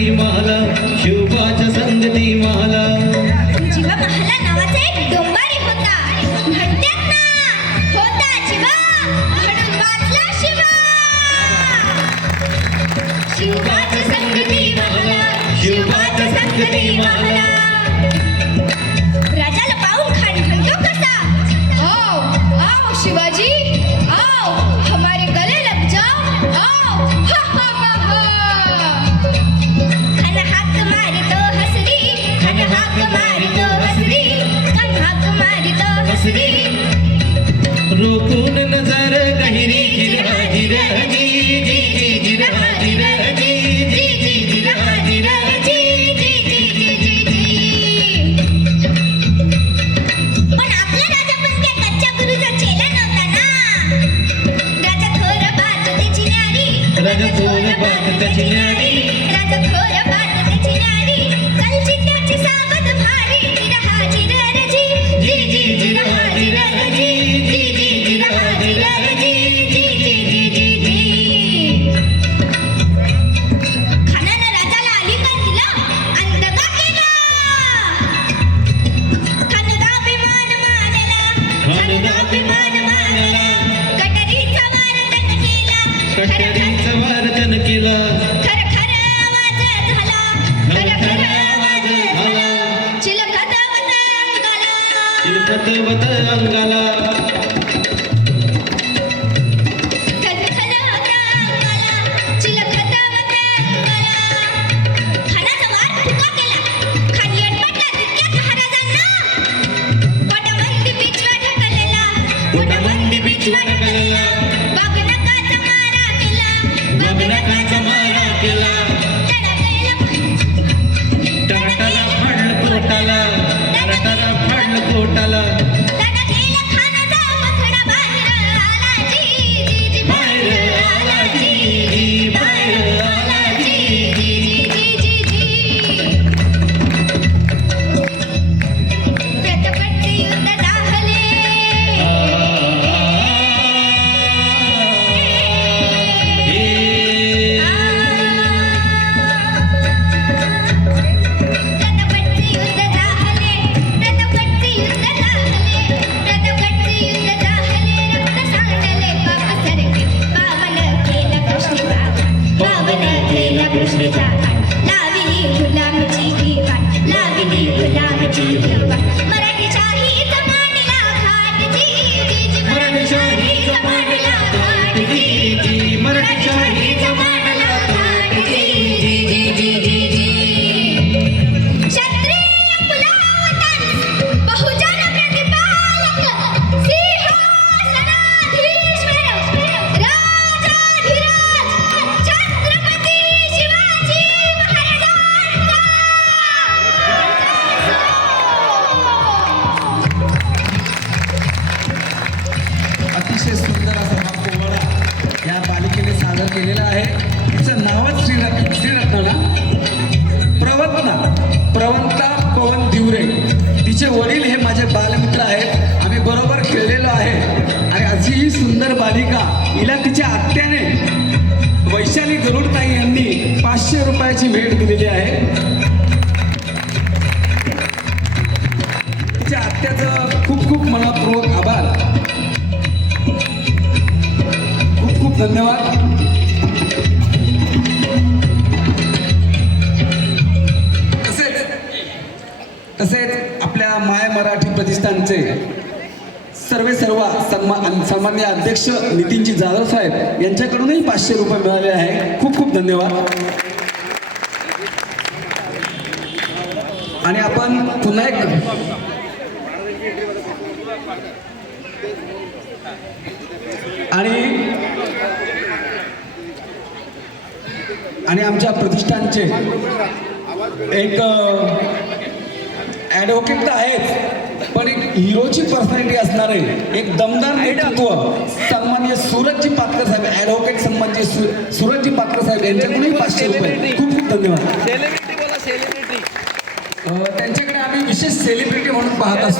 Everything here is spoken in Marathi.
संगती मला शिवबाच्या संगती मला जीवा महला नावाचा एक डोंबारी होता म्हणतात ना होता जीवा म्हणून वाचला शिवा शिवबाच्या संगती मला शिवबाच्या संगती मला राजाला पाहून खान म्हणतो कसा आओ आओ शिवाजी आओ हमारे गले लग जाओ आओ हा हा हा हा खन हाक मारी तो हसरी खन हाक मारी तो हसरी खन हाक मारी तो हसरी रोकून नजर गहिरी जिरा जिरा जी जी जी जिरा जिरा जी जी जी जिरा जिरा जी जी जी जी जी जी पण आपला राजा पण त्या कच्च्या गुरुचा चेला नव्हता ना राजा थोर बात त्याची न्यारी राजा थोर बात त्याची न्यारी राजा थोर बात त्याची न्यारी कलची त्याची सावध भारी जिरा जिरा जी जी जी जिरा जिरा जी जी जी जिरा जिरा जी जी जी जी जी जी खानानं राजाला अलिंगन दिलं आणि दगा केला खानदा अभिमान मानला खानदा अभिमान मानला कटरीचा वार त्यानं केला कटरीचं वर्तन केलं खर खर आवाज झाला खर खर आवाज झाला चिलखतावत अंगाला चिलखतवत अंगाला पोटामंदी बिचवा ढकलला वाघनकाचा मारा केला टरटला फाडलं पोटाला टरटला फाडलं पोटाला बाहेर आला जी जी बाहेर आला जी कृष्णचा लाविली गुलामची ही वाट लाविली गुलामची ही वाट मराठीशाही जमानीला घाट जी जी जी मराठीशाही जमानीला घाट जी जी मराठीशाही जमानीला घाट जी जी जी जी जी जी क्षत्रिय कुलावतन बहुजन प्रतिपालक सिंहासनाधीश्वर राजाधिराज छत्रपती शिवाजी महाराजांचा अतिशय सुंदर असा हा पोवाडा या बालिकेने सादर केलेला आहे. तिचं नावच श्रीरत्न ना प्रवंता पवन दिवरे. तिचे वडील हे माझे बालमित्र आहेत. आम्ही बरोबर खेळलेलो आहे. आणि अशी ही सुंदर बालिका हिला तिच्या आत्याने वैशाली गरुडताई यांनी 500 रुपयाची भेट दिलेली आहे. तिच्या आत्याचं खूप खूप मनपूर्वक आभार. खूप खूप धन्यवाद. तसेच आपल्या माय मराठी प्रतिष्ठानचे सर्व सन्माननीय अध्यक्ष नितीनजी जाधव साहेब यांच्याकडूनही 500 रुपये मिळाले आहे. खूप खूप धन्यवाद. आणि आपण पुन्हा एक आणि आमच्या प्रतिष्ठानचे एक ॲडव्होकेट तर आहेच, पण एक हिरोची पर्सनॅलिटी असणारे एक दमदार नेतृत्व सन्माननीय सूरजजी पातकर साहेब, ॲडव्होकेट सन्माननीय सूरजजी पातकर साहेब यांच्याकडूनही 500 रुपये. खूप खूप धन्यवाद. त्यांच्याकडे आम्ही विशेष सेलिब्रिटी म्हणून पाहत असतो.